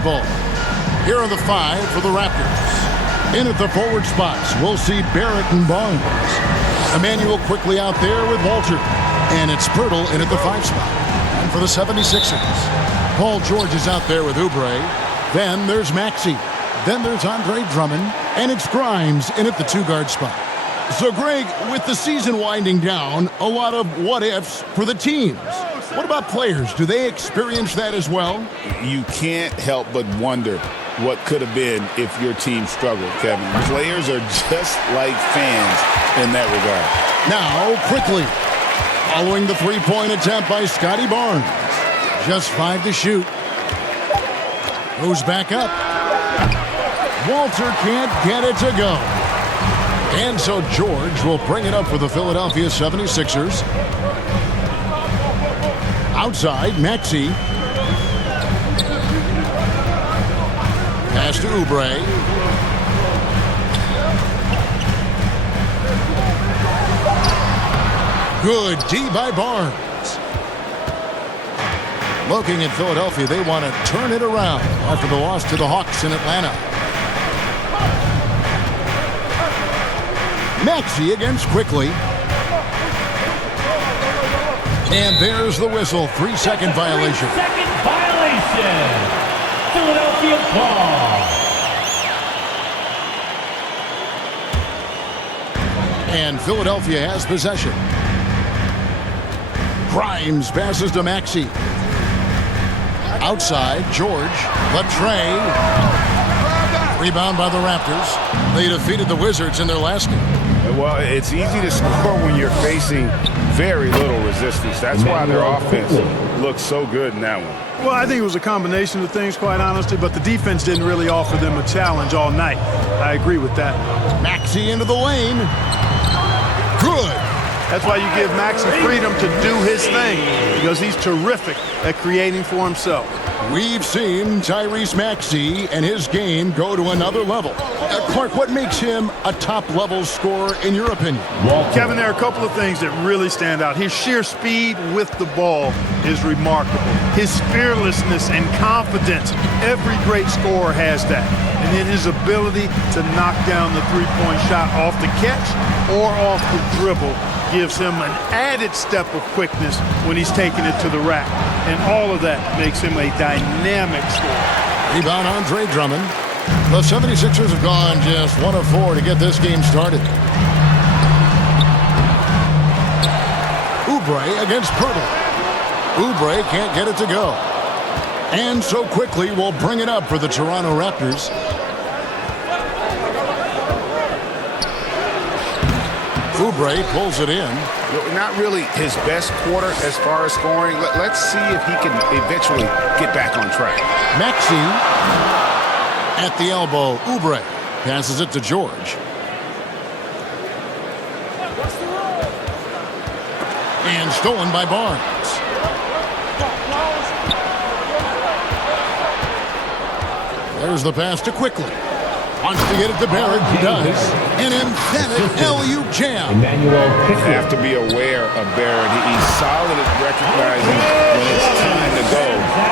basketball. Here are the 5 for the Raptors. In at the forward spots, we'll see Barrett and Barnes. Emmanuel quickly out there with Walter. And it's Pirtle in at the 5 spot. And for the 76ers, Paul George is out there with Oubre. Then there's Maxey. Then there's Andre Drummond. And it's Grimes in at the 2-guard spot. So, Greg, with the season winding down, a lot of what-ifs for the teams. What about players? Do they experience that as well? You can't help but wonder what could have been if your team struggled, Kevin. Players are just like fans in that regard. Now, quickly, following the three-point attempt by Scotty Barnes. Just 5 to shoot. Goes back up. Walter can't get it to go. And so George will bring it up for the Philadelphia 76ers. Outside, Maxey. Pass to Oubre. Good D by Barnes. Looking at Philadelphia, they want to turn it around after the loss to the Hawks in Atlanta. Maxey against Quickly. And there's the whistle. 3-second violation. 3-second violation. Philadelphia ball. And Philadelphia has possession. Grimes passes to Maxey. Outside, George. Latre. Rebound by the Raptors. They defeated the Wizards in their last game. Well, it's easy to score when you're facing very little resistance. That's why their offense looks so good in that one. Well, I think it was a combination of things, quite honestly, but the defense didn't really offer them a challenge all night. I agree with that. Maxey into the lane. Good. That's why you give Maxey freedom to do his thing, because he's terrific at creating for himself. We've seen Tyrese Maxey and his game go to another level. Clark, what makes him a top-level scorer in your opinion? Kevin, there are a couple of things that really stand out. His sheer speed with the ball is remarkable. His fearlessness and confidence, every great scorer has that. And then his ability to knock down the three-point shot off the catch or off the dribble gives him an added step of quickness when he's taking it to the rack. And all of that makes him a dynamic scorer. Rebound, Andre Drummond. The 76ers have gone just 1 of 4 to get this game started. Oubre against Pirtle. Oubre can't get it to go. And so Quickly will bring it up for the Toronto Raptors. Oubre pulls it in. Not really his best quarter as far as scoring. Let's see if he can eventually get back on track. Maxey at the elbow. Oubre passes it to George. And stolen by Barnes. There's the pass to Quickly. Wants to get it to Barrett. He does. An emphatic LU jam. You have to be aware of Barrett. He's solid at recognizing when it's time to go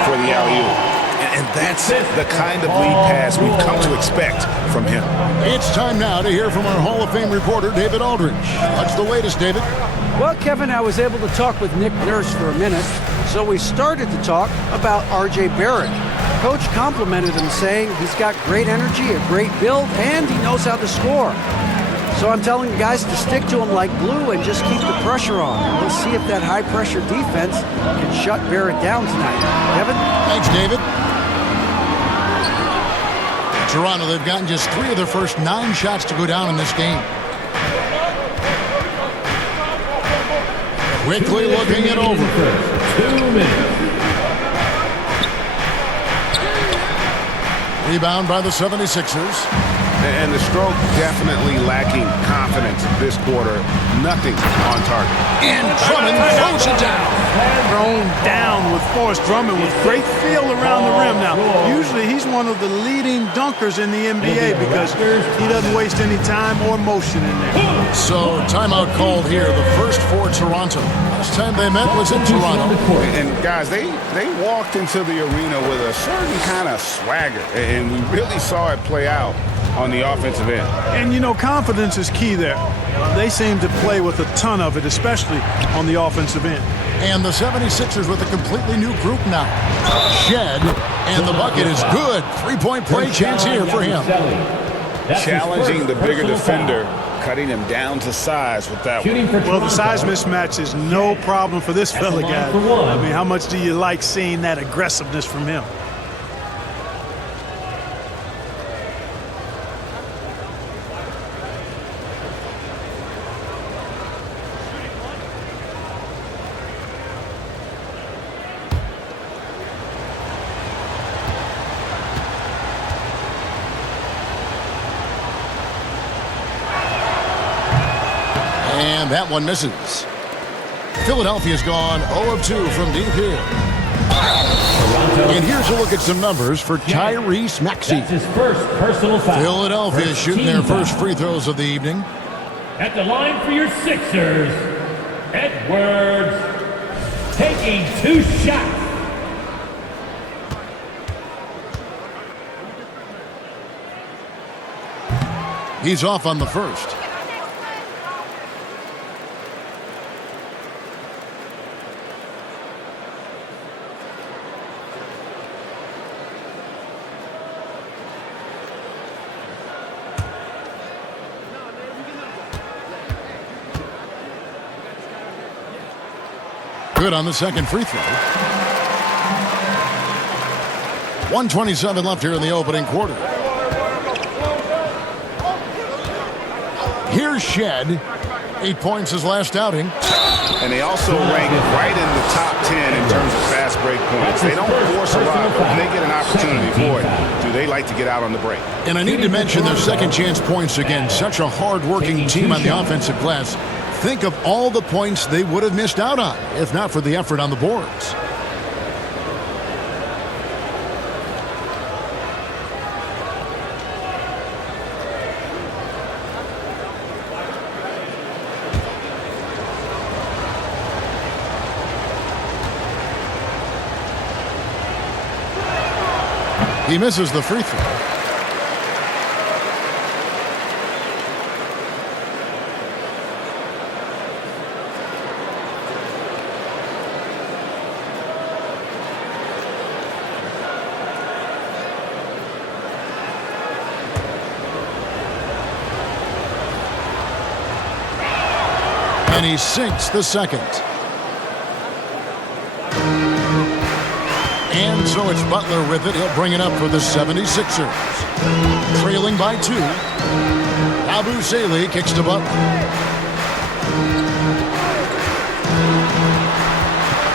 for the alley-oop. And that's the kind of lead pass we've come to expect from him. It's time now to hear from our Hall of Fame reporter, David Aldridge. What's the latest, David? Well, Kevin, I was able to talk with Nick Nurse for a minute, so we started to talk about R.J. Barrett. Coach complimented him, saying he's got great energy, a great build, and he knows how to score. So I'm telling the guys to stick to him like glue and just keep the pressure on. We'll see if that high-pressure defense can shut Barrett down tonight. Kevin? Thanks, David. Toronto, they've gotten just 3 of their first 9 shots to go down in this game. Quickly looking it over. 2 minutes. Rebound by the 76ers. And the stroke definitely lacking confidence this quarter. Nothing on target. And Drummond throws it down. Thrown down with Forrest Drummond with great feel around the rim. Now, usually he's one of the leading dunkers in the NBA because he doesn't waste any time or motion in there. So timeout called here, the first for Toronto. Last time they met was in Toronto. And guys, they walked into the arena with a certain kind of swagger, and we really saw it play out on the offensive end. And, you know, confidence is key there. They seem to play with a ton of it, especially on the offensive end. And the 76ers with a completely new group now. Shed, and the bucket is good. Three-point play chance here for him. Challenging the bigger defender, cutting him down to size with that one. Well, the size mismatch is no problem for this fella, guys. I mean, how much do you like seeing that aggressiveness from him? And that one misses. Philadelphia's gone 0 of 2 from deep here. And here's a look at some numbers for Tyrese Maxey. That's his first personal foul. Philadelphia shooting their first free throws of the evening. At the line for your Sixers, Edwards taking 2 shots. He's off on the first. Good on the second free throw. 1:27 left here in the opening quarter. Here's Shed. 8 points his last outing. And they also rank right in the top 10 in terms of fast break points. They don't force a lot, but when they get an opportunity for it, do they like to get out on the break? And I need to mention their second chance points again. Such a hard-working team on the offensive glass. Think of all the points they would have missed out on if not for the effort on the boards. He misses the free throw. And he sinks the second. And so it's Butler with it. He'll bring it up for the 76ers. Trailing by 2. Abu Saleh kicks to Butler.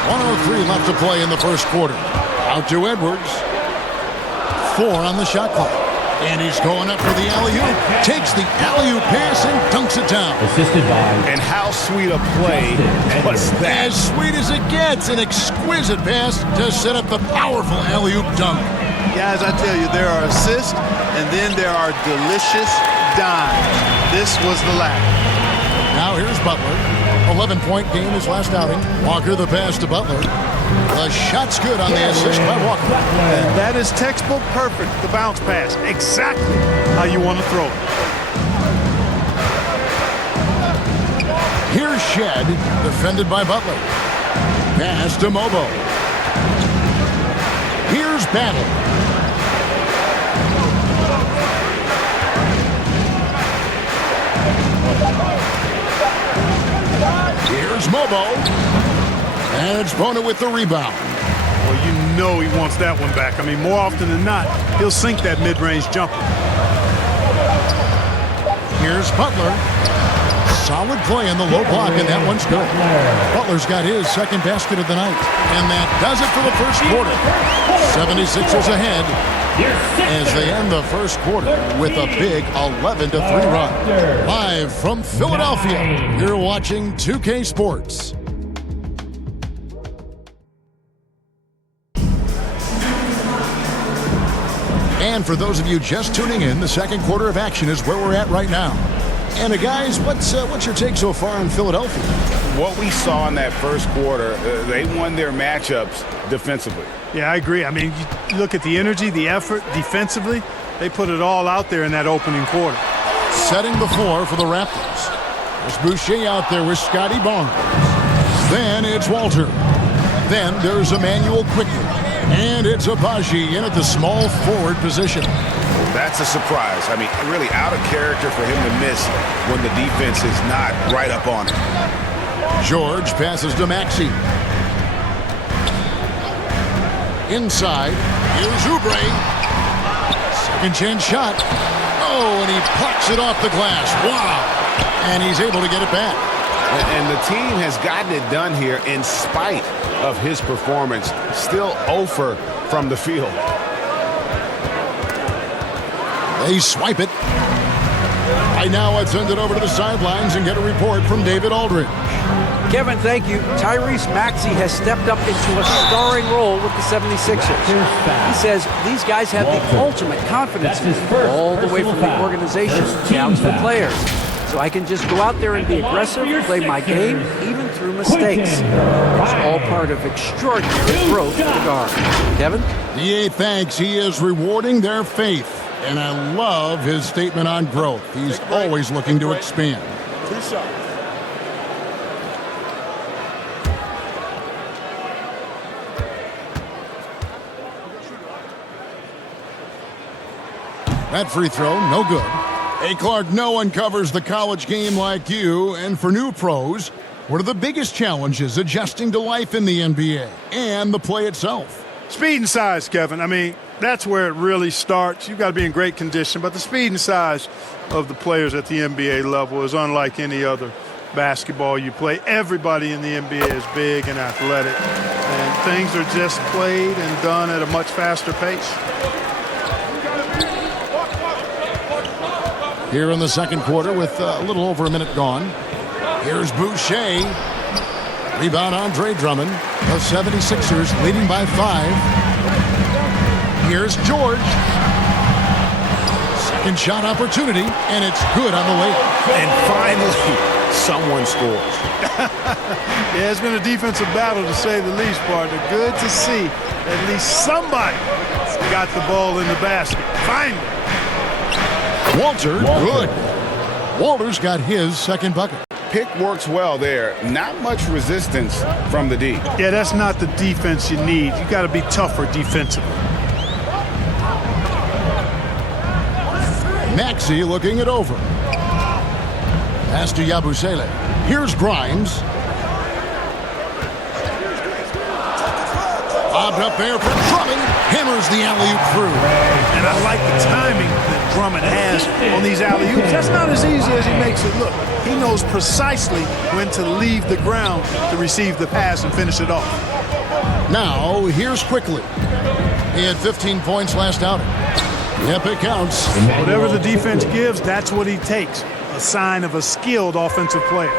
1:03 left to play in the first quarter. Out to Edwards. 4 on the shot clock. And he's going up for the alley-oop. Takes the alley-oop pass and dunks it down. Assisted by. And how sweet a play was that? As sweet as it gets, an exquisite pass to set up the powerful alley-oop dunk. Guys, I tell you, there are assists, and then there are delicious dimes. This was the latter. Now here's Butler. 11-point game his last outing. Walker the pass to Butler. The shot's good on the assist by Walker. And that is textbook perfect, the bounce pass. Exactly how you want to throw it. Here's Shed, defended by Butler. Pass to Mobo. Here's Battle. Here's Mobo. And it's Bona with the rebound. Well, you know he wants that one back. I mean, more often than not, he'll sink that mid-range jumper. Here's Butler. Solid play in the low block, and that one's good. Butler's got his second basket of the night. And that does it for the first quarter. 76ers ahead as they end the first quarter with a big 11-3 run. Live from Philadelphia, you're watching 2K Sports. And for those of you just tuning in, the second quarter of action is where we're at right now. And guys, what's your take so far in Philadelphia? What we saw in that first quarter, they won their matchups defensively. Yeah, I agree. I mean, you look at the energy, the effort defensively, they put it all out there in that opening quarter. Setting the floor for the Raptors. There's Boucher out there with Scotty Barnes. Then it's Walter. Then there's Emmanuel Quickly. And it's Abaji in at the small forward position. That's a surprise. I mean, really out of character for him to miss when the defense is not right up on him. George passes to Maxey. Inside, here's Oubre. Second chance shot. Oh, and he plucks it off the glass. Wow. And he's able to get it back. And the team has gotten it done here in spite of his performance. Still 0 from the field. They swipe it. Right now, let's send it over to the sidelines and get a report from David Aldridge. Kevin, thank you. Tyrese Maxey has stepped up into a starring role with the 76ers. He says these guys have the ultimate confidence in him, all the way from the organization down to the players. So I can just go out there and be aggressive, play my game, even through mistakes. It's all part of extraordinary growth for the guard. Kevin? DA thanks. He is rewarding their faith. And I love his statement on growth. He's always looking to expand. That free throw, no good. Hey, Clark, no one covers the college game like you. And for new pros, what are the biggest challenges adjusting to life in the NBA and the play itself? Speed and size, Kevin. I mean, that's where it really starts. You've got to be in great condition, but the speed and size of the players at the NBA level is unlike any other basketball you play. Everybody in the NBA is big and athletic, and things are just played and done at a much faster pace. Here in the second quarter with a little over a minute gone. Here's Boucher. Rebound Andre Drummond. The 76ers leading by 5. Here's George. Second shot opportunity, and it's good on the way. And finally, someone scores. Yeah, it's been a defensive battle to say the least, partner. Good to see at least somebody got the ball in the basket. Finally. Walter, good. Walter's got his second bucket. Pick works well there. Not much resistance from the D. Yeah, that's not the defense you need. You got to be tougher defensively. Maxey looking it over. Pass to Yabusele. Here's Grimes. Bobbed up there for Drummond. Hammers the alley-oop through. And I like the timing that Drummond has on these alley-oops. That's not as easy as he makes it look. He knows precisely when to leave the ground to receive the pass and finish it off. Now, here's Quickly. He had 15 points last outing. Yep, it counts. Whatever the defense gives, that's what he takes. A sign of a skilled offensive player.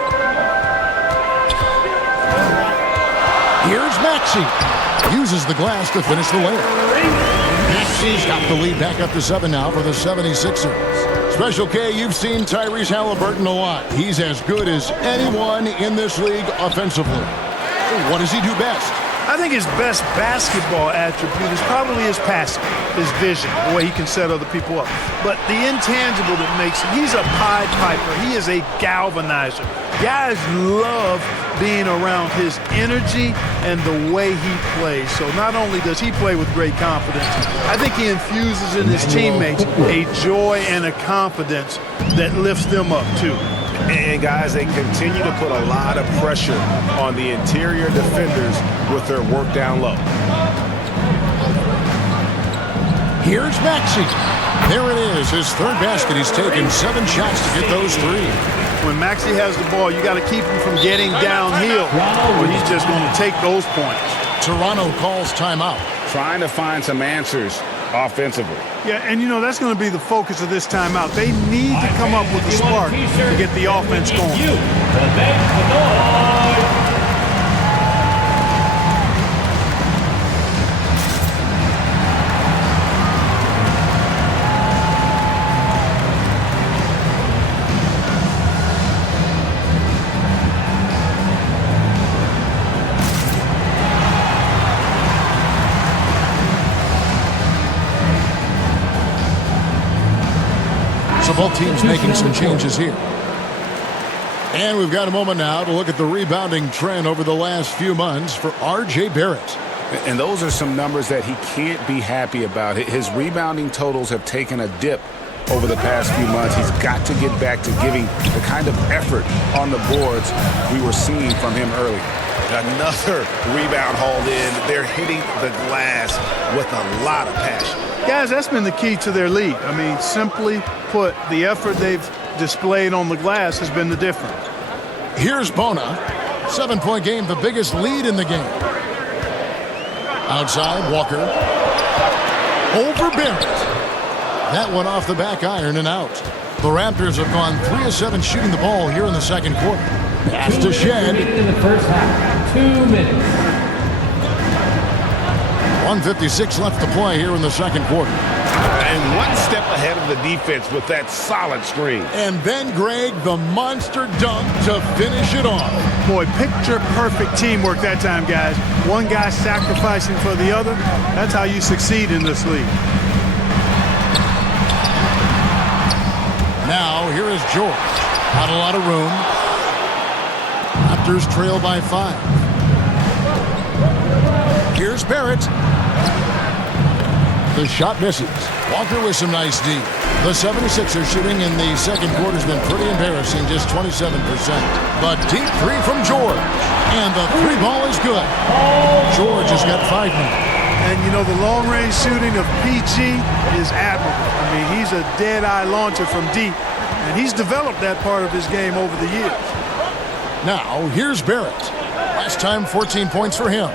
Here's Maxey. Uses the glass to finish the layup. Maxey's got the lead back up to 7 now for the 76ers. Special K, you've seen Tyrese Halliburton a lot. He's as good as anyone in this league offensively. What does he do best? I think his best basketball attribute is probably his passing, his vision, the way he can set other people up. But the intangible that makes him, he's a Pied Piper. He is a galvanizer. Guys love being around his energy and the way he plays. So not only does he play with great confidence, I think he infuses in his teammates a joy and a confidence that lifts them up too. And guys, they continue to put a lot of pressure on the interior defenders with their work down low. Here's Maxey. There it is, his third basket. He's taken 7 shots to get those 3. When Maxey has the ball, you got to keep him from getting downhill, or he's just going to take those points. Toronto calls timeout. Trying to find some answers offensively. Yeah, and that's going to be the focus of this timeout. They need to come up with a spark to get the offense going. So both teams making some changes here. And we've got a moment now to look at the rebounding trend over the last few months for R.J. Barrett. And those are some numbers that he can't be happy about. His rebounding totals have taken a dip over the past few months. He's got to get back to giving the kind of effort on the boards we were seeing from him earlier. Another rebound hauled in. They're hitting the glass with a lot of passion. Guys, that's been the key to their lead. I mean, simply put, the effort they've displayed on the glass has been the difference. Here's Bona. 7-point game, the biggest lead in the game. Outside, Walker. Over Barrett. That one off the back iron and out. The Raptors have gone 3 of 7 shooting the ball here in the second quarter. Pass to Shed. In the first half, 2 minutes. 1:56 left to play here in the second quarter. And one step ahead of the defense with that solid screen. And then, Greg, the monster dunk to finish it off. Boy, picture-perfect teamwork that time, guys. One guy sacrificing for the other. That's how you succeed in this league. Now, here is George. Not a lot of room. Raptors trail by 5. Here's Barrett. The shot misses. Walker with some nice D. The 76ers shooting in the second quarter has been pretty embarrassing, just 27%. But deep three from George. And the three ball is good. George has got 5 now. And, the long-range shooting of PG is admirable. I mean, he's a dead-eye launcher from deep, and he's developed that part of his game over the years. Now, here's Barrett. Last time, 14 points for him.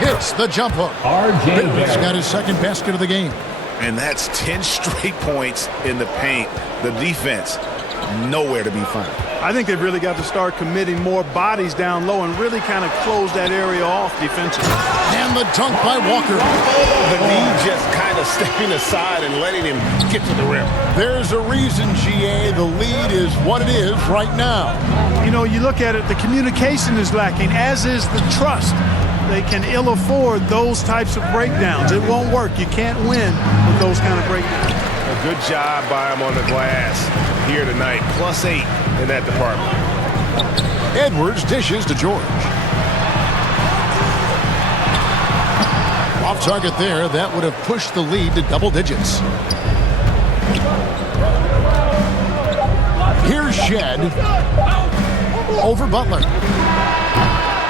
Hits the jump hook. Barrett's got his second basket of the game. And that's 10 straight points in the paint. The defense, nowhere to be found. I think they've really got to start committing more bodies down low and really kind of close that area off defensively. And the dunk by Walker. The knee just kind of stepping aside and letting him get to the rim. There's a reason, GA, the lead is what it is right now. You look at it, the communication is lacking, as is the trust. They can ill afford those types of breakdowns. It won't work. You can't win with those kind of breakdowns. A good job by him on the glass here tonight. +8 in that department. Edwards dishes to George. Off target there. That would have pushed the lead to double digits. Here's Shed. Over Butler.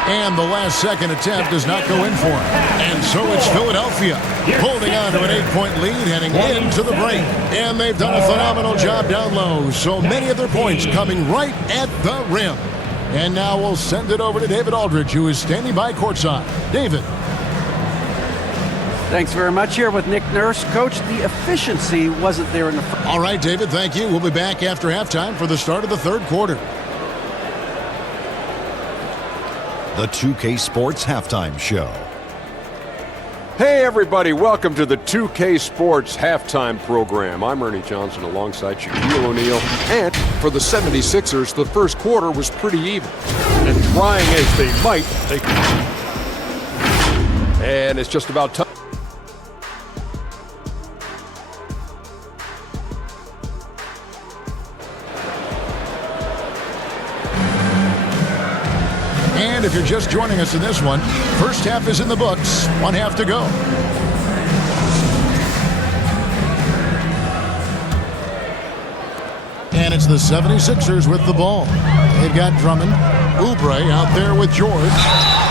And the last second attempt does not go in for him. And so it's Philadelphia holding on to an 8-point lead heading into the break. And they've done a phenomenal job down low. So many of their points coming right at the rim. And now we'll send it over to David Aldridge, who is standing by courtside. David. Thanks very much. Here with Nick Nurse. Coach, the efficiency wasn't there in the first. All right, David, thank you. We'll be back after halftime for the start of the third quarter. The 2K Sports Halftime Show. Hey everybody, welcome to the 2K Sports Halftime Program. I'm Ernie Johnson alongside Shaquille O'Neal. And for the 76ers, the first quarter was pretty even. And trying as they might, they couldn't. And it's just about time. And if you're just joining us in this one, first half is in the books. 1 half to go. And it's the 76ers with the ball. They've got Drummond, Oubre out there with George.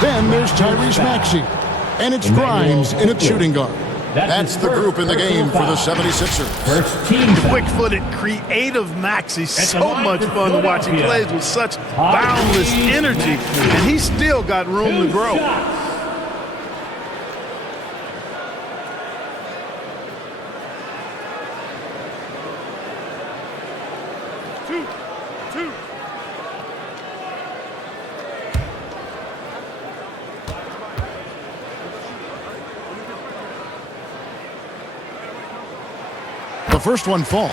Then there's Tyrese Maxey. And it's Grimes in at shooting guard. That's the group in the game for the 76ers. First team foul. Quick-footed, creative Maxey. So much fun to watch. He plays with such boundless energy, and he's still got room to grow. Two. The first one falls.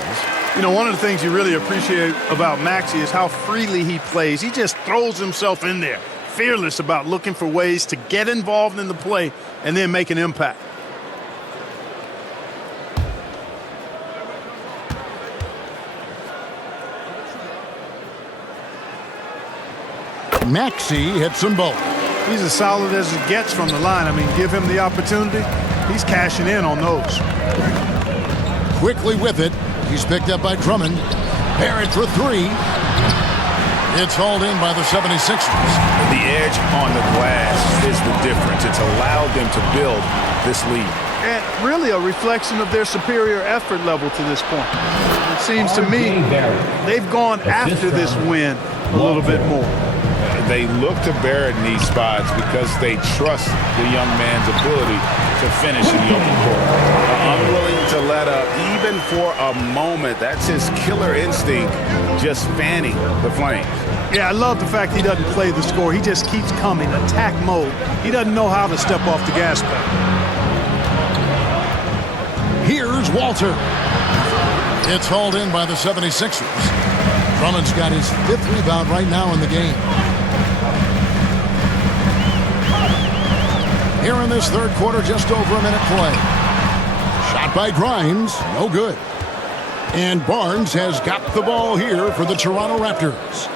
You know, one of the things you really appreciate about Maxey is how freely he plays. He just throws himself in there, fearless about looking for ways to get involved in the play and then make an impact. Maxey hits them both. He's as solid as it gets from the line. I mean, give him the opportunity. He's cashing in on those. Quickly with it. He's picked up by Drummond. Barrett for three. It's hauled in by the 76ers. The edge on the glass is the difference. It's allowed them to build this lead. And really a reflection of their superior effort level to this point. It seems to me they've gone after this win a little bit more. They look to Barrett in these spots because they trust the young man's ability to finish in the open court. Unwilling to let up even for a moment. That's his killer instinct, just fanning the flames. Yeah, I love the fact he doesn't play the score. He just keeps coming, attack mode. He doesn't know how to step off the gas pedal. Here's Walter. It's hauled in by the 76ers. Drummond's got his 5th rebound right now in the game. Here in this third quarter, just over a minute play. Shot by Grimes, no good. And Barnes has got the ball here for the Toronto Raptors.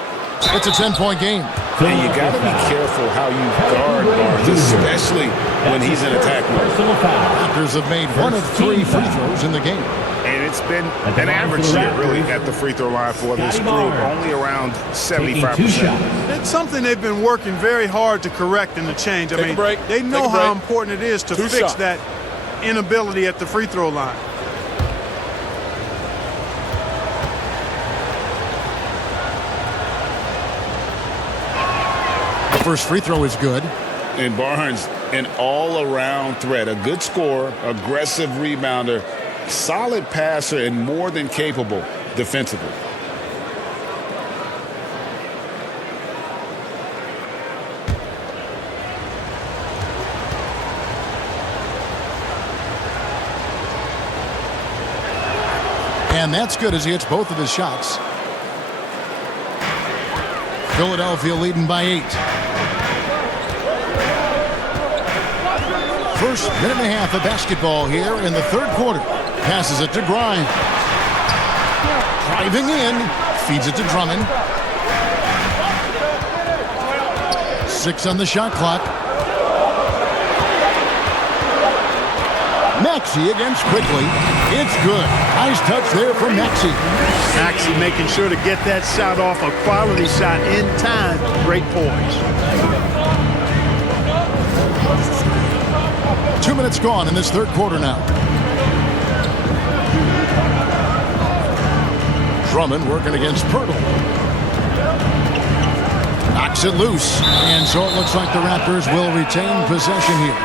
It's a 10-point game. And you got to be careful how you guard Barnes, especially when he's in attack mode. Raptors have made 1 of 3 free throws in the game. And it's been an average year, really, at the free throw line for this group, only around 75%. It's something they've been working very hard to correct and to change. I mean, they know how important it is to fix that inability at the free throw line. The first free throw is good. And Barnes, an all-around threat, a good scorer, aggressive rebounder, solid passer, and more than capable defensively. And that's good as he hits both of his shots. Philadelphia leading by 8. First minute and a half of basketball here in the third quarter. Passes it to Grimes. Driving in. Feeds it to Drummond. 6 on the shot clock. Maxey against Quickly. It's good. Nice touch there from Maxey. Maxey making sure to get that shot off, a quality shot in time. Great poise. 2 minutes gone in this third quarter now. Drummond working against Pirtle. Knocks it loose. And so it looks like the Raptors will retain possession here.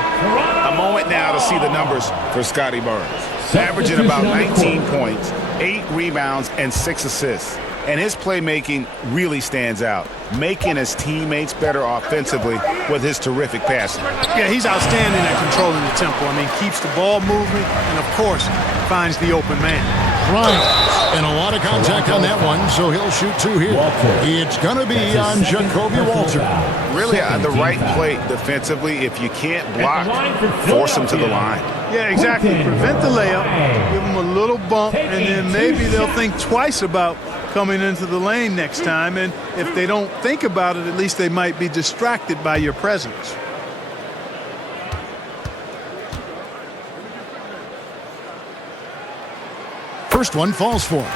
A moment now to see the numbers for Scotty Barnes. Averaging about 19 points, 8 rebounds, and 6 assists. And his playmaking really stands out, making his teammates better offensively with his terrific passing. Yeah, he's outstanding at controlling the tempo. I mean, keeps the ball moving and, of course, finds the open man. Grimes. And a lot of contact on that one, so he'll shoot 2 here. It's going to be on Jacoby Walter. Really on the right play defensively. If you can't block, force him to the line. Yeah, exactly. Prevent the layup, give him a little bump, and then maybe they'll think twice about coming into the lane next time. And if they don't think about it, at least they might be distracted by your presence. First one falls for him.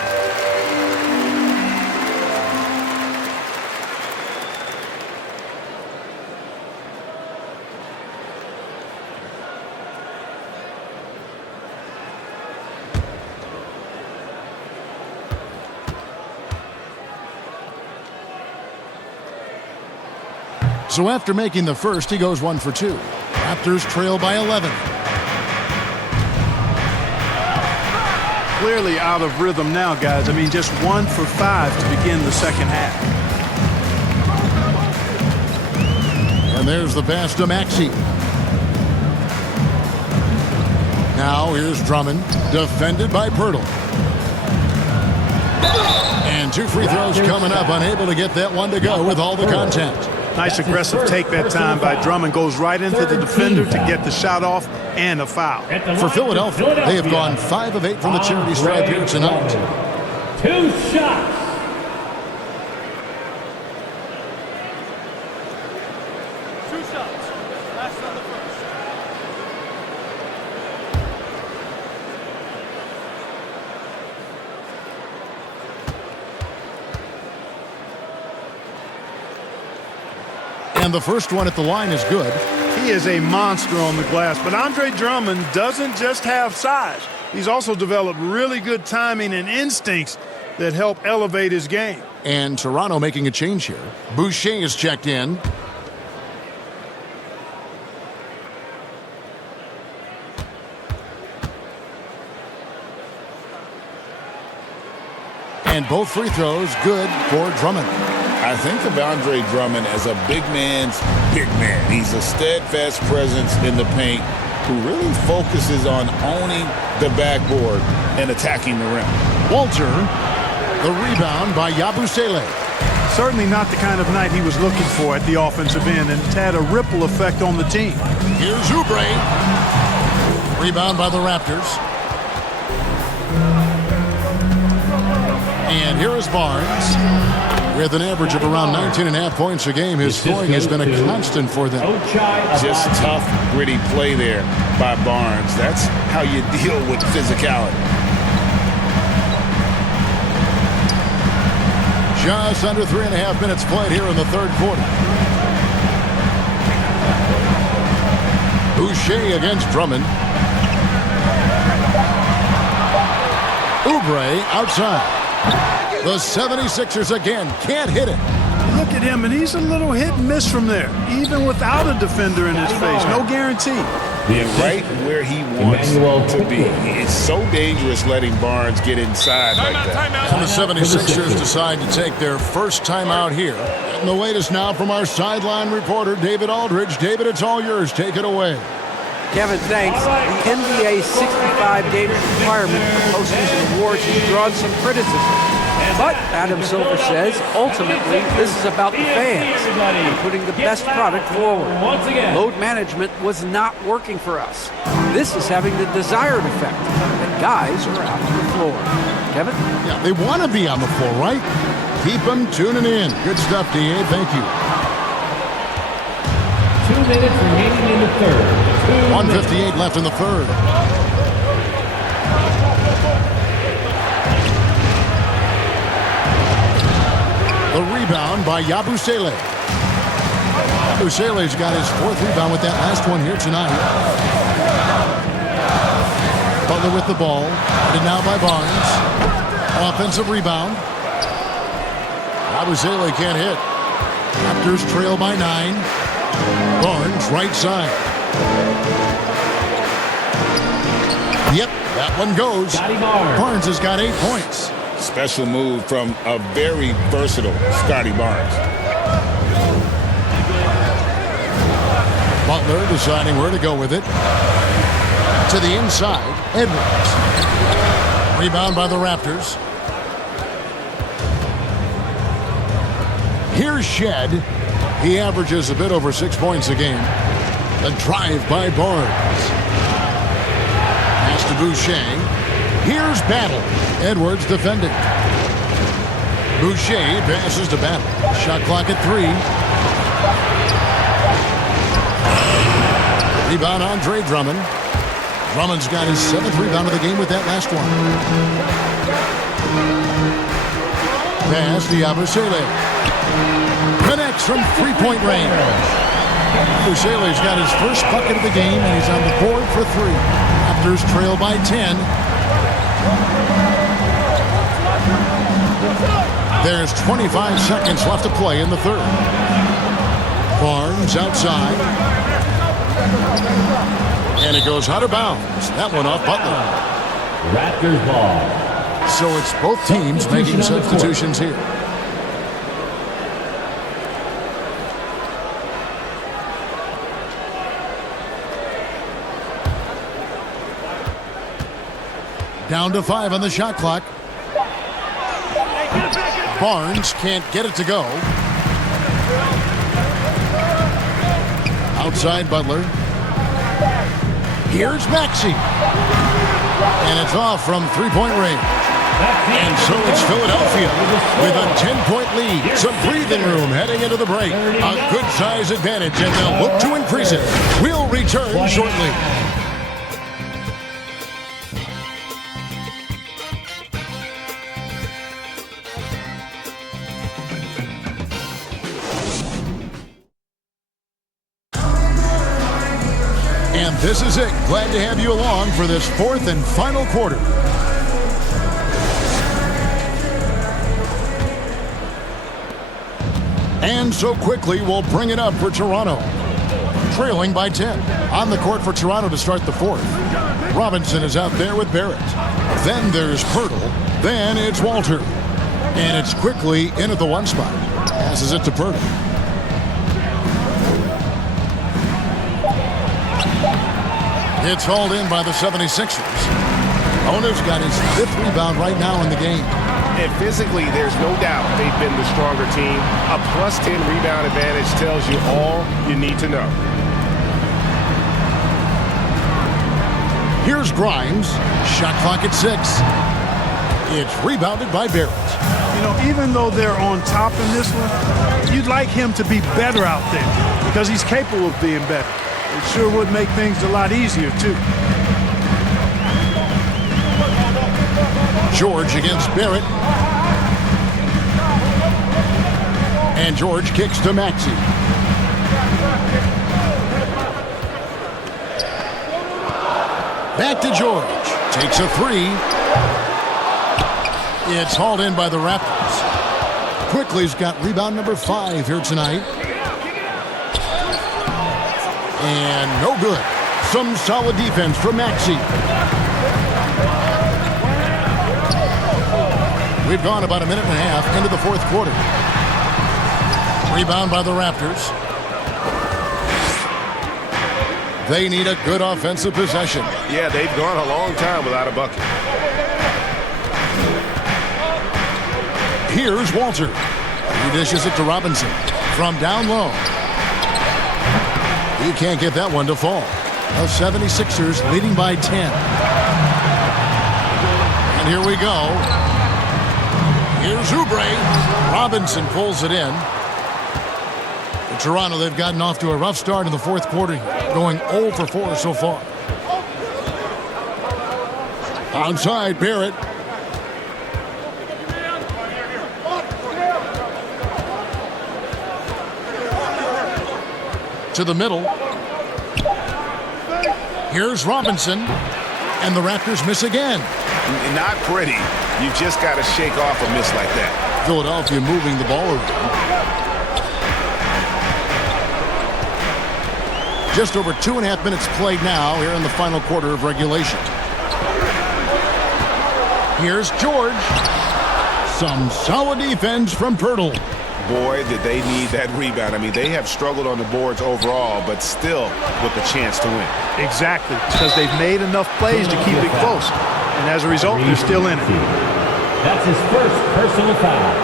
So after making the first, he goes 1 for 2. Raptors trail by 11. Clearly out of rhythm now, guys. I mean, just 1 for 5 to begin the second half. And there's the pass to Maxey. Now here's Drummond, defended by Pirtle. And 2 free throws coming up, unable to get that one to go with all the contact. Nice aggressive take that time by Drummond. Goes right into the defender to get the shot off and a foul. For Philadelphia, they have gone 5 of 8 from the charity stripe here tonight. 2 shots. And the first one at the line is good. He is a monster on the glass, but Andre Drummond doesn't just have size. He's also developed really good timing and instincts that help elevate his game. And Toronto making a change here. Boucher is checked in. And both free throws good for Drummond. I think of Andre Drummond as a big man's big man. He's a steadfast presence in the paint who really focuses on owning the backboard and attacking the rim. Walter, the rebound by Yabusele. Certainly not the kind of night he was looking for at the offensive end, and it's had a ripple effect on the team. Here's Oubre. Rebound by the Raptors. And here is Barnes. With an average of around 19.5 points a game, his scoring has been a constant for them. Just tough, gritty play there by Barnes. That's how you deal with physicality. Just under 3.5 minutes played here in the third quarter. Boucher against Drummond. Oubre outside. The 76ers again can't hit it. Look at him, and he's a little hit and miss from there, even without a defender in his face. No guarantee. Right where he wants to be. It's so dangerous letting Barnes get inside like that. And the 76ers decide to take their first timeout here. And the latest now from our sideline reporter, David Aldridge. David, it's all yours. Take it away. Kevin, thanks. The NBA 65-game requirement for postseason awards has drawn some criticism. But, Adam Silver says, ultimately, this is about the fans and putting the best product forward. Load management was not working for us. This is having the desired effect, and guys are out on the floor. Kevin? Yeah, they want to be on the floor, right? Keep them tuning in. Good stuff, D.A. Thank you. 2 minutes remaining in the third. 1:58 left in the third. The rebound by Yabusele. Yabusele's got his 4th rebound with that last one here tonight. Butler with the ball. And now by Barnes. Offensive rebound. Yabusele can't hit. Raptors trail by 9. Barnes right side. Yep, that one goes. Barnes has got 8 points. Special move from a very versatile Scotty Barnes. Butler deciding where to go with it. To the inside, Edwards. Rebound by the Raptors. Here's Shed. He averages a bit over 6 points a game. A drive by Barnes. Pass to Boucher. Here's Battle. Edwards defending. Boucher passes to Battle. Shot clock at 3. Rebound Andre Drummond. Drummond's got his 7th rebound of the game with that last one. Pass to Yabusele. Connects from 3-point range. Yabusele's got his first bucket of the game, and he's on the board for 3. Raptors trail by 10. There's 25 seconds left to play in the third. Barnes outside. And it goes out of bounds. That one off Butler. Raptors ball. So it's both teams making substitutions here. Down to 5 on the shot clock. Barnes can't get it to go. Outside Butler. Here's Maxey. And it's off from three-point range. And so it's Philadelphia with a 10-point lead. Some breathing room heading into the break. A good size advantage, and they'll look to increase it. We'll return shortly. And this is it. Glad to have you along for this fourth and final quarter. And so quickly, we'll bring it up for Toronto. Trailing by 10. On the court for Toronto to start the fourth. Robinson is out there with Barrett. Then there's Pirtle. Then it's Walter. And it's quickly in at the 1 spot. Passes it to Pirtle. It's hauled in by the 76ers. Owner's got his 5th rebound right now in the game. And physically, there's no doubt they've been the stronger team. A plus 10 rebound advantage tells you all you need to know. Here's Grimes. Shot clock at 6. It's rebounded by Barrett. You know, even though they're on top in this one, you'd like him to be better out there because he's capable of being better. It sure would make things a lot easier, too. George against Barrett. And George kicks to Maxey. Back to George. Takes a 3. It's hauled in by the Raptors. Quickly's got rebound number 5 here tonight. And no good. Some solid defense from Maxey. We've gone about a minute and a half into the fourth quarter. Rebound by the Raptors. They need a good offensive possession. Yeah, they've gone a long time without a bucket. Here's Walter. He dishes it to Robinson from down low. He can't get that one to fall. The 76ers leading by 10. And here we go. Here's Oubre. Robinson pulls it in. For Toronto, they've gotten off to a rough start in the fourth quarter, going 0 for 4 so far. Outside, Barrett. To the middle. Here's Robinson. And the Raptors miss again. Not pretty. You just got to shake off a miss like that. Philadelphia moving the ball around. Just over 2.5 minutes played now here in the final quarter of regulation. Here's George. Some solid defense from Pirtle. Boy, did they need that rebound. I mean, they have struggled on the boards overall, but still with a chance to win. Exactly, because they've made enough plays to keep it close. And as a result, they're still in it. That's his first personal foul.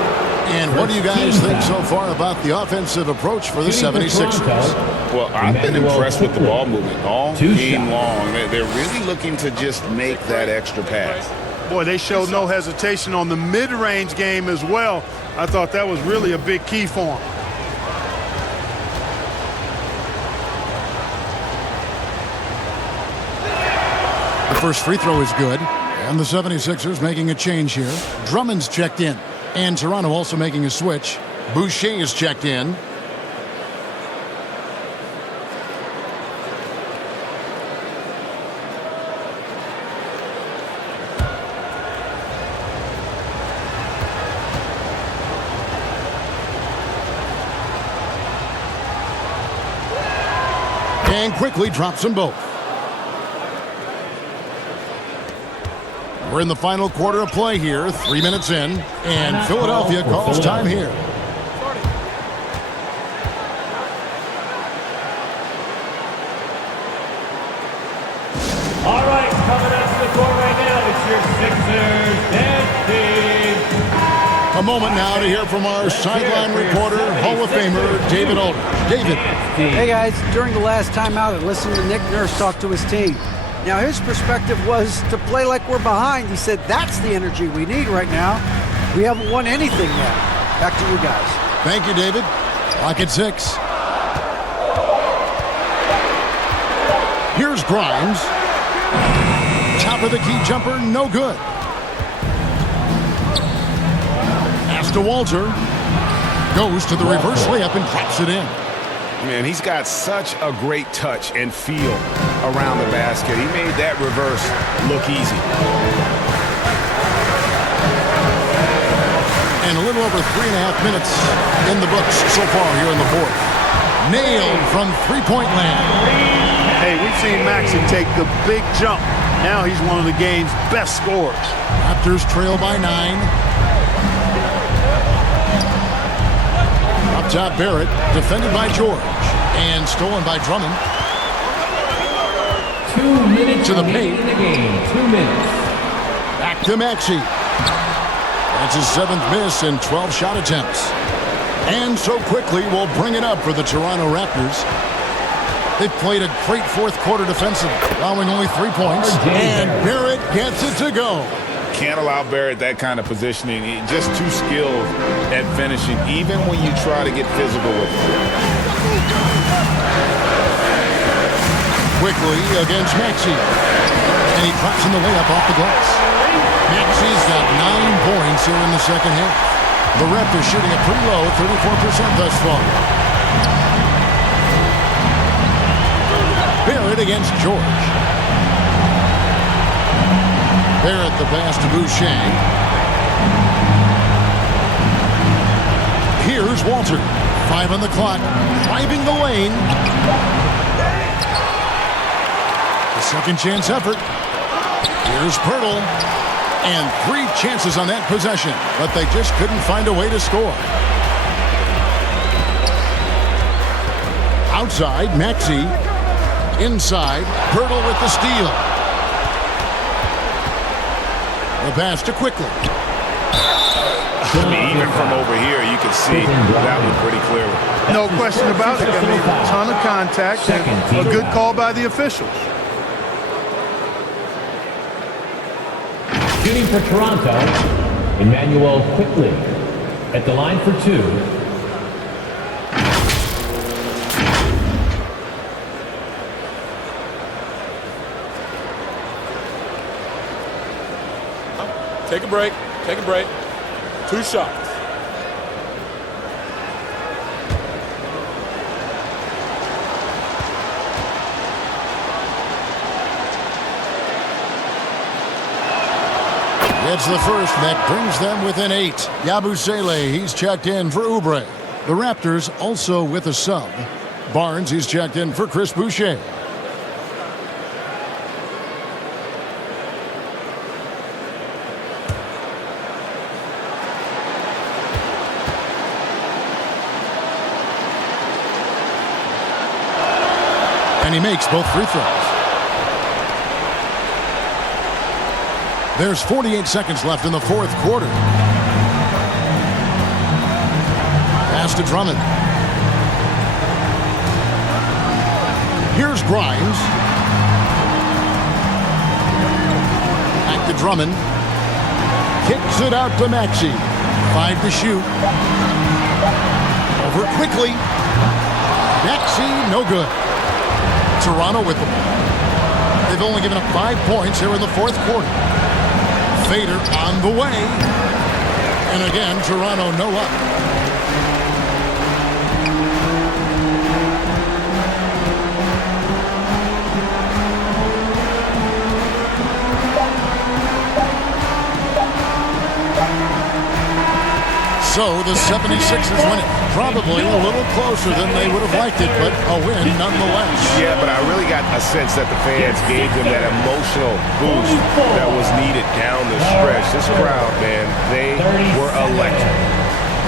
And what do you guys think so far about the offensive approach for the 76ers? Well, I've been impressed with the ball movement all game long. They're really looking to just make that extra pass. Boy, they showed no hesitation on the mid-range game as well. I thought that was really a big key for them. The first free throw is good. And the 76ers making a change here. Drummond's checked in. And Toronto also making a switch. Boucher is checked in. And quickly drops them both. We're in the final quarter of play here, 3 minutes in, and Philadelphia calls time here. All right, coming up to the court right now, it's your Sixers dance team. A moment now to hear from our sideline reporter, Hall of Famer David Aldridge. David. Hey guys, during the last timeout, I listened to Nick Nurse talk to his team. Now his perspective was to play like we're behind. He said that's the energy we need right now. We haven't won anything yet. Back to you guys. Thank you, David. Clock at 6. Here's Grimes. Top of the key jumper, no good. Pass to Walter. Goes to the reverse layup and drops it in. Man, he's got such a great touch and feel around the basket. He made that reverse look easy. And a little over 3.5 minutes in the books so far here in the fourth. Nailed from three-point land. Hey, we've seen Maxey take the big jump. Now he's one of the game's best scorers. Raptors trail by 9. Up top, Barrett, defended by George, and stolen by Drummond. 2 minutes To the remaining paint. in the game. 2 minutes. Back to Maxey. That's his 7th miss in 12 shot attempts. And so quickly we'll bring it up for the Toronto Raptors. They've played a great fourth quarter defensively, allowing only 3 points. And Barrett gets it to go. Can't allow Barrett that kind of positioning. He's just too skilled at finishing, even when you try to get physical with him. Quickly against Maxey. And he drops in the layup off the glass. Maxey's got 9 points here in the second half. The Raptors shooting a pretty low, 34% thus far. Barrett against George. Barrett the pass to Boucher. Here's Walter. 5 on the clock. Driving the lane. The second chance effort. Here's Pirtle. And 3 chances on that possession, but they just couldn't find a way to score. Outside, Maxey. Inside, Pirtle with the steal. The pass to Quickly. I mean, even from over here, you can see that one pretty clearly. No question about it. I mean, a ton of contact and a good call by the officials. Shooting for Toronto, Emmanuel Quickly at the line for 2. Take a break. Take a break. 2 shots. Gets the first, and that brings them within 8. Yabusele, he's checked in for Oubre. The Raptors also with a sub. Barnes, he's checked in for Chris Boucher. And he makes both free throws. There's 48 seconds left in the fourth quarter. Pass to Drummond. Here's Grimes. Back to Drummond. Kicks it out to Maxey. 5 to shoot. Over quickly. Maxey, no good. Toronto with the ball. They've only given up 5 points here in the fourth quarter. Fader on the way. And again, Toronto no up. So the 76ers win it. Probably a little closer than they would have liked it, but a win nonetheless. Yeah, but I really got a sense that the fans gave them that emotional boost that was needed down the stretch. This crowd, man, they were electric.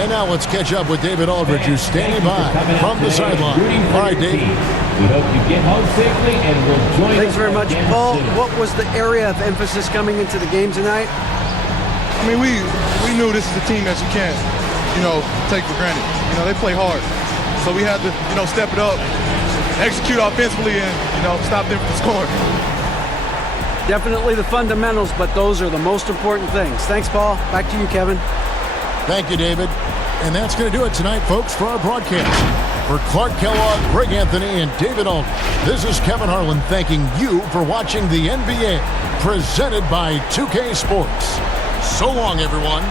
And now let's catch up with David Aldridge, who's standing by from the sideline. All right, Dave. We hope you get home safely and will join Thanks us very much, again Paul. soon. What was the area of emphasis coming into the game tonight? I mean, we knew this is a team that you can't, take for granted. They play hard. So we had to, step it up, execute offensively, and, stop them from scoring. Definitely the fundamentals, but those are the most important things. Thanks, Paul. Back to you, Kevin. Thank you, David. And that's going to do it tonight, folks, for our broadcast. For Clark Kellogg, Greg Anthony, and David Aldridge, this is Kevin Harlan thanking you for watching the NBA, presented by 2K Sports. So long, everyone.